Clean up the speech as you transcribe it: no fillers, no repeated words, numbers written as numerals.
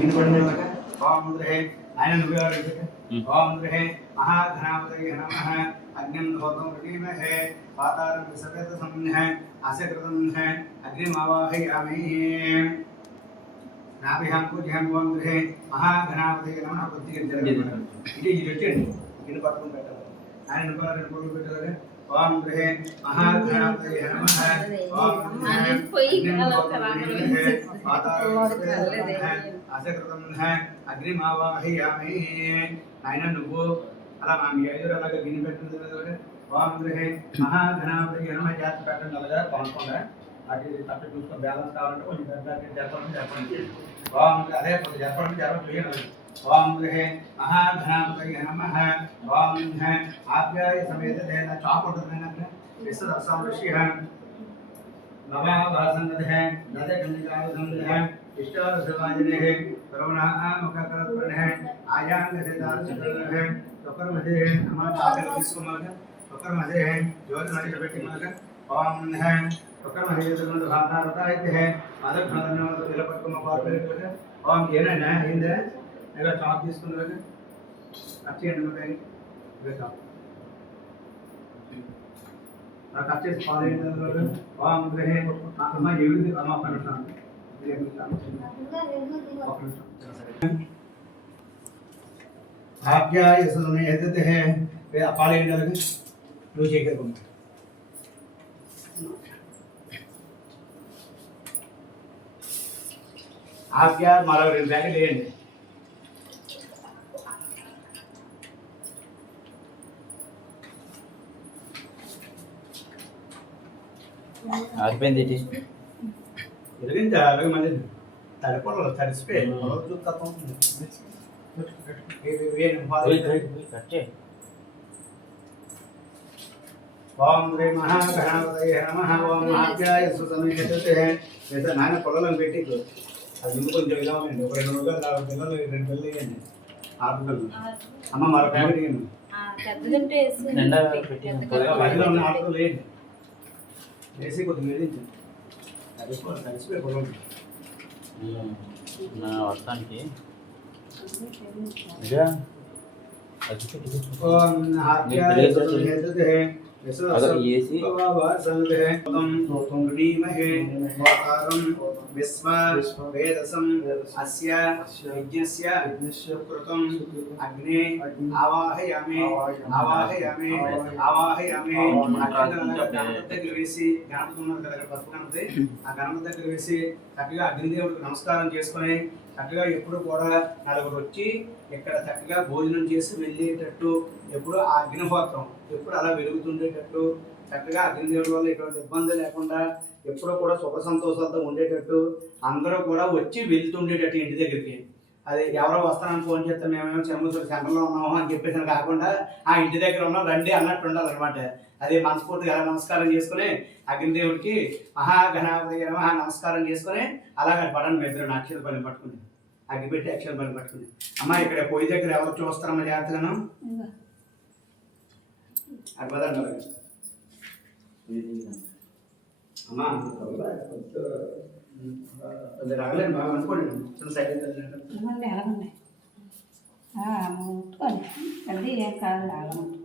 దీని పడిన ఓం ద్రహే ఆయన నువ్వే ఓం ద్రహే మహాఘనాపతయ నమః అగ్నిం ధోతం ప్రదీమహే పాతారం విసవేత సంహ అస్య కృతం అగ్నిమావాహయామి నాభిహాం పూజ్యాం ఓం ద్రహే మహాఘనాపతయ నమః బుద్ధికి ఇది వచ్చేయండి దీన్ని పట్టుకుని పెట్టాలి ఆయన నువ్వు పెట్టాలి ఓం ద్రహే మహాఘనాపతయ నమః ఓం అసకృతం అగ్నిమావాహయామి నాయన నువ్వు అలా మా మీ ఐదు అలాగే గిన్నె పెట్టిన ఓం ద్రహే మహాఘనాపతయ నమః జాతి పెట్టండి అలాగా కొనుక్కోండి అది తప్పి చూసుకొని బ్యాలెన్స్ కావాలంటే కొంచెం చెప్పండి ఓం అదే కొంచెం చెప్పండి చేయాలి ఓం ద్రహే మహాఘనాపతయ నమః ఓం ఆప్యాయ సమేత దేన చాప్ ఉంటుంది విశ్వదర్శన ఋషి नवाभासंगतः नदगंधिकावसंगतः इष्टारसवाजनेः करुणामुखकरत्वनः आयाङ्गसेदारसुतनः तोकरमधे अमाचाकर विस्कुमार तोकरमधे ज्योतिमणि जपटिमार ओम नः तोकरमधे जगन्नाथ भातारतायते है मादकनाथ विलपत्कम पार्पेट ओम येना हिंदे नेला चाप తీసుకున్నాక అచ్చి ఎండమకాయ వేతా ఆ కచ్చేసి పాలైన ఓం ద్రహే అమ్మ ఏవిది అమ్మ పనసాను ఆప్యాయ సమేతతే వే పాలైన నువ్వు చేయగలుగుతావు ఆప్యాయ మరో రెండు బ్యాగులు వేయండి ఆగిపోయింది ఎదిగింది అలాగే మళ్ళీ తడిపడలు తడిసిపోయి ఓం శ్రీ మహాగణాపతయే నమః ఓం ఆప్యాయ సుసమేతతే నాయన పొలం పెట్టి అది ముందు కొంచెం ఇలా ఉండండి ఒక 2 రోజులు పిల్లలు 2 పిల్లలు వేయండి 6 పిల్లలు అమ్మ మరొక ప్యాకెట్ వేయండి మధ్యలో ఉన్న 6 పిల్లలు వేయండి వేసి కొద్దిగా వేయించండి తడిసిపోయి పొలం నా వర్షానికి అగ్నే ఆవాహయామి ఆవాహయామి ఆవాహయామి దగ్గర వేసి గణపతి దగ్గర పసుపు గణపతి ఆ గణపతి దగ్గర వేసి చక్కగా అగ్నిదేవుడికి నమస్కారం చేసుకొని చక్కగా ఎప్పుడు కూడా నలుగురు వచ్చి ఇక్కడ చక్కగా భోజనం చేసి వెళ్ళేటట్టు ఎప్పుడు ఆ అగ్నిహోత్రం ఎప్పుడు అలా వెలుగుతుండేటట్టు చక్కగా అగ్నిదేవుడి వల్ల ఎటువంటి ఇబ్బంది లేకుండా ఎప్పుడూ కూడా సుఖ సంతోషాలతో ఉండేటట్టు అందరూ కూడా వచ్చి వెళ్తుండేటట్టు ఇంటి దగ్గరికి అది ఎవరో వస్తానని ఫోన్ చేస్తే మేమేమో చెమ్మసూరు సెంటర్లో ఉన్నాము అని చెప్పేసి కాకుండా ఆ ఇంటి దగ్గర ఉన్నాం రండి అన్నట్టు ఉండాలన్నమాట. అది మనస్ఫూర్తిగా నమస్కారం చేసుకుని అగ్నిదేవుడికి మహాగణాపతయే నమః నమస్కారం చేసుకుని అలాగే పడండి ఇద్దరు అక్షర బలం పట్టుకుని అగ్గిపెట్టి అక్షర బలం పట్టుకుని అమ్మ ఇక్కడ పొయ్యి దగ్గర ఎవరు చూస్తారమ్మా జాగ్రత్తగాను అది పదండి అమ్మా రాగలేదు బాగా అనుకోండి చిన్న సైడ్ ముట్టుకోండి అది ఏం కాదు లాగా ముట్టుకోండి